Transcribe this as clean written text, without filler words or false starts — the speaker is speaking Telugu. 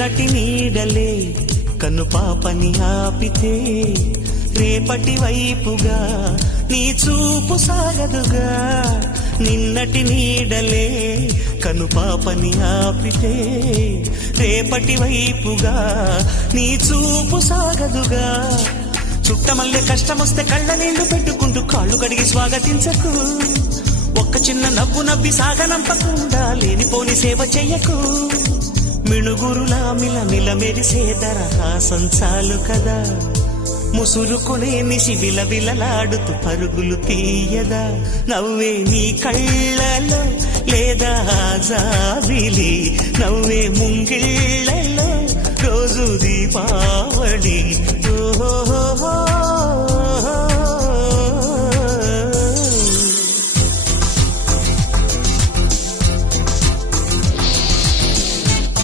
నిన్నటి నీడలే కను పాపని ఆపితే రేపటి వైపుగా నీ చూపు సాగదుగా. నిన్నటి నీడలే కను పాపని ఆపితే రేపటి వైపుగా నీ చూపు సాగదుగా. చుట్టమల్లె కష్టమొస్తే కళ్ళ నీళ్లు పెట్టుకుంటూ కాళ్ళు కడిగి స్వాగతించకు. ఒక్క చిన్న నవ్వు నవ్వి సాగనంపకుండా లేనిపోని సేవ చెయ్యకు. మిణుగురులా మిలమిల మెరిసే దరహాసం చాలు కదా. ముసురుకునే నిసి విలవిలలాడుతూ పరుగులు తీయదా. నవ్వే నీ కళ్ళలో లేదా జాబిలి, నవ్వే ముంగిళ్ళ